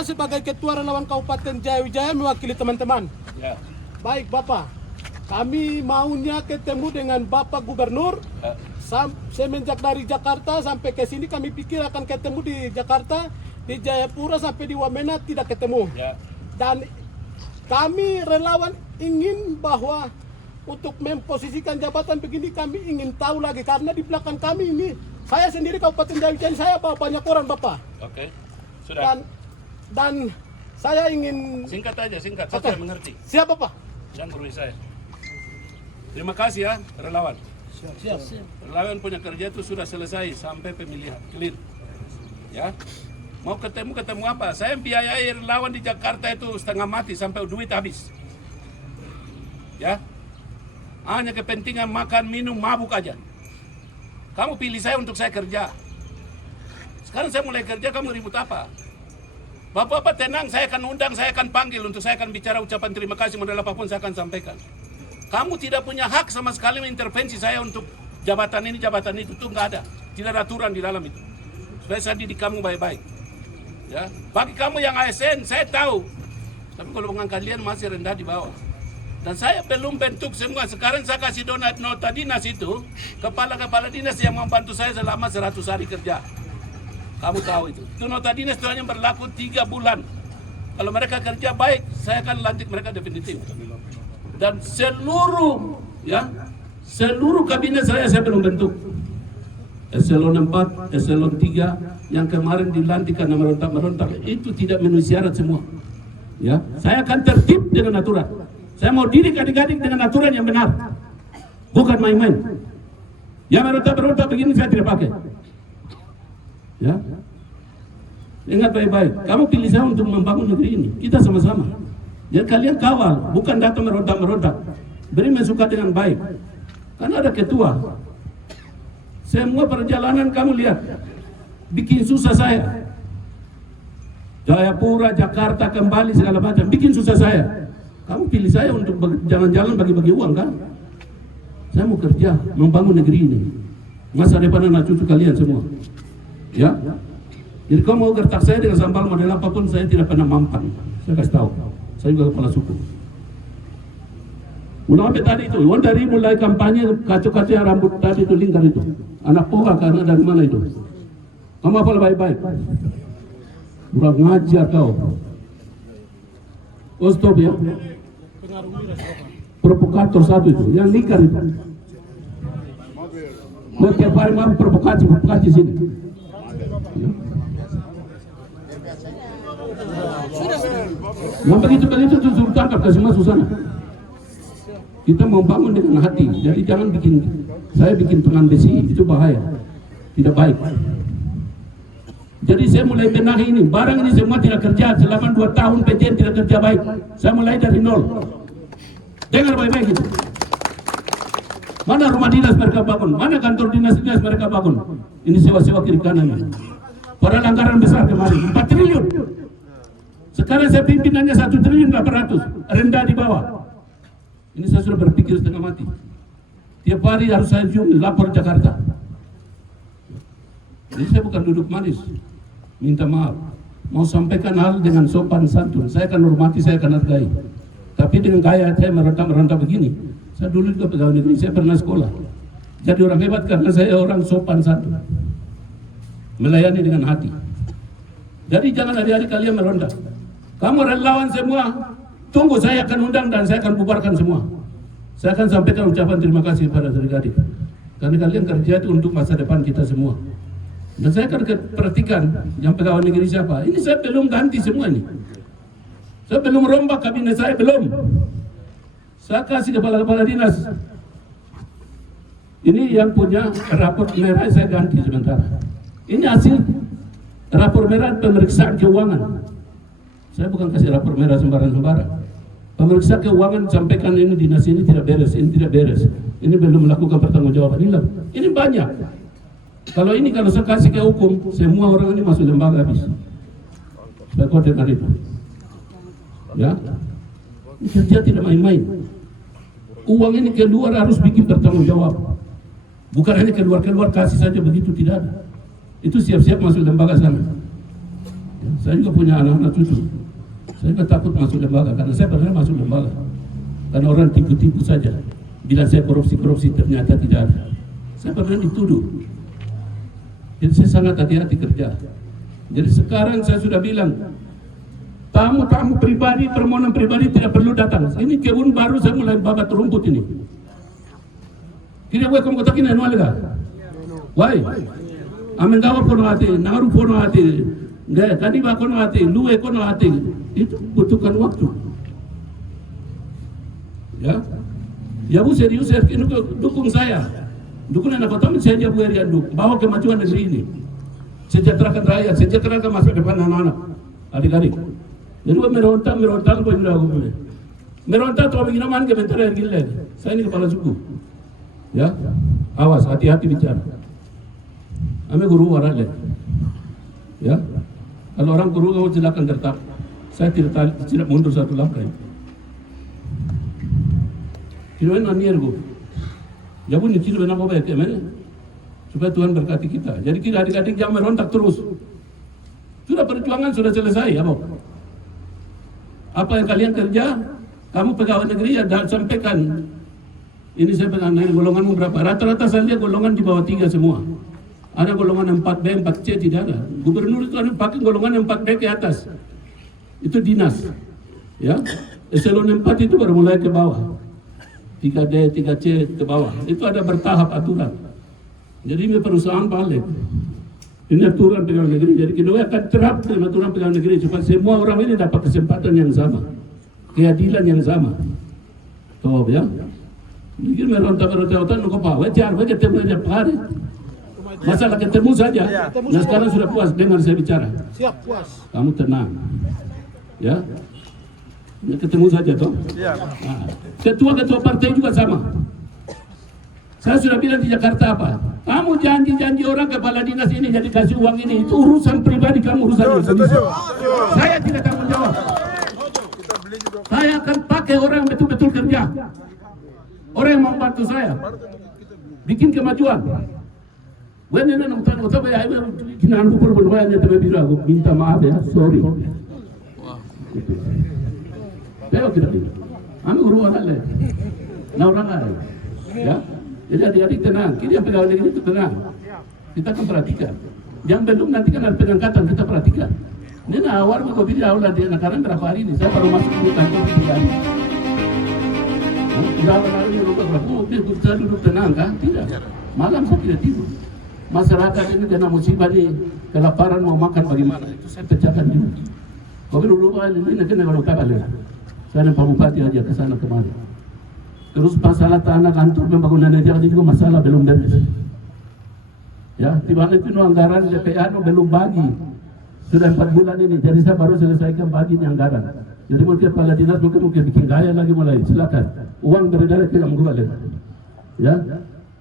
Saya sebagai Ketua Relawan Kabupaten Jayawijaya mewakili teman-teman. Ya. Baik Bapak, kami maunya ketemu dengan Bapak Gubernur. Semenjak dari Jakarta sampai ke sini kami pikir akan ketemu di Jakarta, di Jayapura sampai di Wamena tidak ketemu. Ya. Dan kami relawan ingin bahwa untuk memposisikan jabatan begini kami ingin tahu lagi karena di belakang kami ini saya sendiri Kabupaten Jayawijaya saya bawa banyak orang Bapak. Oke. Sudah. Dan saya ingin Singkat aja, singkat. Saya Oke. tidak mengerti. Siapa Pak? Jangan gurui saya. Terima kasih ya, relawan. Siap. Relawan punya kerja itu sudah selesai sampai pemilihan. Clear. Ya. Mau ketemu apa? Saya biayai relawan di Jakarta itu setengah mati sampai duit habis. Ya. Hanya kepentingan makan, minum, mabuk aja. Kamu pilih saya untuk saya kerja. Sekarang saya mulai kerja, kamu ribut apa? Bapak-bapak tenang, saya akan undang, saya akan panggil untuk saya akan bicara ucapan terima kasih model apapun saya akan sampaikan. Kamu tidak punya hak sama sekali mengintervensi saya untuk jabatan ini, jabatan itu nggak ada. Tidak ada aturan di dalam itu. Supaya saya didik kamu baik-baik. Ya, bagi kamu yang ASN, saya tahu. Tapi kalau dengan kalian masih rendah di bawah. Dan saya belum bentuk semua. Sekarang saya kasih nota dinas itu, kepala-kepala dinas yang membantu saya selama 100 hari kerja. Kamu tahu itu. Itu nota dinas itu hanya berlaku 3 bulan. Kalau mereka kerja baik, saya akan lantik mereka definitif. Dan seluruh kabinet saya belum bentuk. Eselon 4, Eselon 3 yang kemarin dilantik karena merontak-merontak itu tidak memenuhi syarat semua. Ya, saya akan tertib dengan aturan. Saya mau didik adik-adik dengan aturan yang benar. Bukan main-main. Yang merontak-merontak begini saya tidak pakai. Ya. Ingat baik-baik, kamu pilih saya untuk membangun negeri ini. Kita sama-sama. Jadi kalian kawal, bukan datang merontak-merontak. Beri masukan dengan baik. Karena ada ketua. Semua perjalanan kamu lihat, bikin susah saya. Jayapura, Jakarta, kembali segala macam, bikin susah saya. Kamu pilih saya untuk jalan-jalan bagi-bagi uang kan? Saya mau kerja, membangun negeri ini. Masa depan anak cucu kalian semua. Ya, jadi kau mau gertak saya dengan sambal model apapun saya tidak pernah mampan. Saya kasih tahu. Saya juga kepala suku. Ulang sampai tadi itu, dari mulai kampanye kacau-kacau yang rambut tadi itu lingkar itu, anak poha karena dari mana itu? Kamu hafal baik-baik. Kurang ngajar kau. Oh stop ya. Provokator satu itu, yang lingkar itu. Mau tiap hari mau provokasi sini. Yang begitu itu suruh tangkap ke semua susana. Kita mau bangun dengan hati, jadi jangan saya bikin pengan besi, itu bahaya, tidak baik. Jadi saya mulai benahi ini, barang ini semua tidak kerja, selama 2 tahun PTN tidak kerja baik. Saya mulai dari nol. Dengar baik-baik itu. Mana rumah dinas mereka bangun, mana kantor dinas mereka bangun. Ini sewa-sewa kiri kanan. Padahal anggaran besar kemarin, 4 triliun. Sekarang saya pimpinannya 1.800.000, rendah di bawah. Ini saya sudah berpikir setengah mati. Tiap hari harus saya lapor Jakarta. Jadi saya bukan duduk manis, minta maaf. Mau sampaikan hal dengan sopan santun, saya akan hormati, saya akan hargai. Tapi dengan gaya saya merontak-merontak begini, saya dulu juga pegawai negeri, saya pernah sekolah. Jadi orang hebat karena saya orang sopan santun. Melayani dengan hati. Jadi jangan adik-adik kalian merontak. Kamu relawan semua, tunggu saya akan undang dan saya akan bubarkan semua. Saya akan sampaikan ucapan terima kasih pada adik-adik. Karena kalian kerja itu untuk masa depan kita semua. Dan saya akan perhatikan yang pegawai negeri siapa. Ini saya belum ganti semua ini. Saya belum rombak kabinet saya, belum. Saya kasih kepala-kepala dinas. Ini yang punya rapor merah saya ganti sementara. Ini hasil rapor merah pemeriksaan keuangan. Saya bukan kasih rapor merah sembarang-sembarang. Pemeriksa keuangan sampaikan ini dinas ini tidak beres, ini tidak beres. Ini belum melakukan pertanggungjawaban. Ini banyak. Kalau saya kasih ke hukum, semua orang ini masuk lembaga habis. Saya kuat dengan itu. Ya, kerja tidak main-main. Uang ini keluar harus bikin bertanggung jawab. Bukan hanya keluar kasih saja begitu, tidak ada. Itu siap-siap masuk lembaga sana. Saya juga punya anak-anak cucu. Saya nggak takut masuk lembaga karena saya pernah masuk lembaga. Karena orang tipu-tipu saja. Bila saya korupsi ternyata tidak ada. Saya pernah dituduh. Jadi saya sangat hati-hati kerja. Jadi sekarang saya sudah bilang, tamu-tamu pribadi, permohonan pribadi tidak perlu datang. Ini kebun baru saya mulai babat rumput ini. Kira gue kamu kotakin anu alega. Why? Amin gawa kono hati, naru kono hati, nggak tadi kono hati, luwe kono hati. Itu butuhkan waktu. Ya bu serius, dukung saya. Dukung anak kota saya jabu area duk, bawa kemajuan negeri ini. Sejahterakan rakyat, sejahterakan masa depan anak-anak, adik-adik. Jadi gue merontak gue bilang gue. Merontak tuh begini man kementar yang gila. Saya ini kepala suku. Ya, awas, hati-hati bicara. Kami guru warga. Ya, kalau orang guru kamu silakan tetap. Saya tidak mundur satu langkah. Kirain anir gue. Ya pun dicil benar apa ya teman. Supaya Tuhan berkati kita. Jadi kita adik-adik jangan merontak terus. Sudah perjuangan sudah selesai ya, apa yang kalian kerja, kamu pegawai negeri ya sampaikan. Ini saya pegang golonganmu berapa? Rata-rata saya lihat golongan di bawah 3 semua. Ada golongan 4B, 4C tidak ada. Gubernur itu ada pakai golongan 4B ke atas. Itu dinas. Ya. Eselon 4 itu baru mulai ke bawah. 3D, 3C ke bawah. Itu ada bertahap aturan. Jadi ini perusahaan balik. Ini aturan pegawai negeri. Jadi kita akan terapkan aturan pegawai negeri supaya semua orang ini dapat kesempatan yang sama, keadilan yang sama. Tuh ya. Mungkin merontak-merontak nunggu apa? Wajar, ketemu tiap hari. Masalah ketemu saja. Nah sekarang sudah puas dengar saya bicara. Siap puas. Kamu tenang. Ya. Ketemu saja toh. Nah, ketua-ketua partai juga sama. Saya sudah bilang di Jakarta apa? Kamu janji-janji orang kepala dinas ini jadi kasih uang ini, itu urusan pribadi kamu, urusan sendiri. Saya tidak tanggung jawab. Saya akan pakai orang yang betul-betul kerja. Orang yang mau bantu saya bikin kemajuan. When utang ya, kinaan ko perbuatan tapi bilang aku minta maaf ya, sorry. Saya tidak bilang. Kami urusan lain. Nah orang lain. Ya. Jadi adik-adik tenang, kita pegawai negeri itu tenang. Kita akan perhatikan. Yang belum nanti kan ada pengangkatan, kita perhatikan. Ini awal mau kopi di awal di anak berapa hari ini? Saya baru masuk di kantor 3 hari. Udah hari ini lupa berapa? Saya duduk tenang kan? Tidak. Malam saya tidak tidur. Masyarakat ini kena musibah nih, kelaparan mau makan bagaimana? Itu saya pecahkan dulu. Kopi dulu ini kena kalau kapal ya. Saya Pak Bupati aja ke sana kemari. Terus masalah tanah kantor pembangunan itu juga masalah belum beres. Ya, tiba-tiba itu anggaran DPA belum bagi. Sudah 4 bulan ini, jadi saya baru selesaikan bagi anggaran. Jadi mungkin kepala dinas mungkin bikin gaya lagi mulai. Silakan. Uang beredar tidak mengubah. Ya,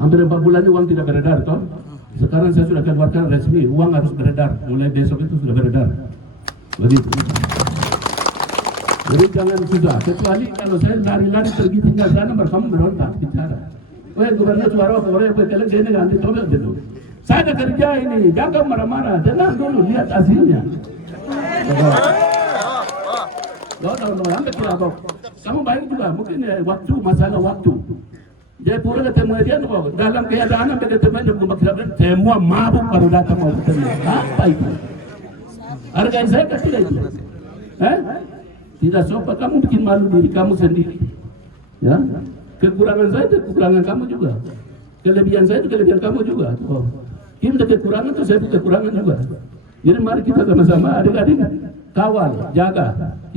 hampir 4 bulan ini uang tidak beredar, toh. Sekarang saya sudah keluarkan resmi, uang harus beredar. Mulai besok itu sudah beredar. Begitu. Jadi jangan sudah, kecuali kalau saya lari-lari pergi tinggal sana bersama berontak bicara. Gubernur suara orang kalian dia ganti coba dulu. Saya ada kerja ini, jangan marah-marah, tenang dulu lihat hasilnya. Sampai tidak kok. Kamu baik juga, mungkin waktu masalah waktu. Jadi pura ketemu dia kok dalam keadaan sampai ketemu dia semua mabuk baru datang mau ketemu. Apa itu? Hargai saya kan tidak itu. Tidak sopan, kamu bikin malu diri kamu sendiri. Ya, kekurangan saya itu kekurangan kamu juga. Kelebihan saya itu kelebihan kamu juga. Oh. Ini kekurangan itu saya punya kekurangan juga. Jadi mari kita sama-sama adik-adik kawal, jaga,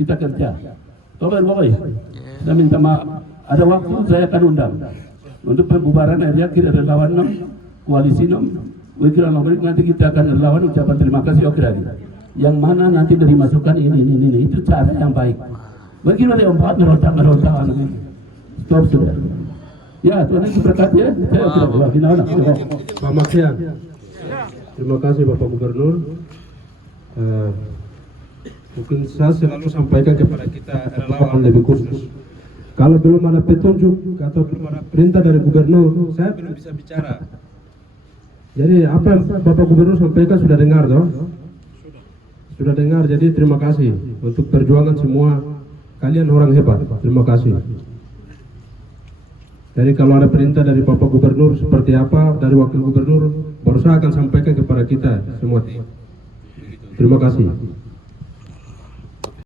kita kerja. Bapak, saya minta maaf. Ada waktu saya akan undang untuk pembubaran area kita relawan 6, koalisi 6. Nanti kita akan relawan ucapan terima kasih oke lagi. Yang mana nanti dari masukan ini itu cara yang baik. Bagaimana yang empat merontak anak ini. Stop sudah. Ya Tuhan yang berkati ya. Selamat siang. Terima kasih Bapak Gubernur. Mungkin saya selalu sampaikan kepada kita relawan lebih khusus. Kalau belum ada petunjuk atau belum ada perintah dari Gubernur, saya belum bisa bicara. Jadi apa yang Bapak Gubernur sampaikan sudah dengar toh? Sudah dengar, jadi terima kasih untuk perjuangan semua. Kalian orang hebat, terima kasih. Jadi kalau ada perintah dari Bapak Gubernur seperti apa, dari Wakil Gubernur, baru saya akan sampaikan kepada kita semua. Terima kasih.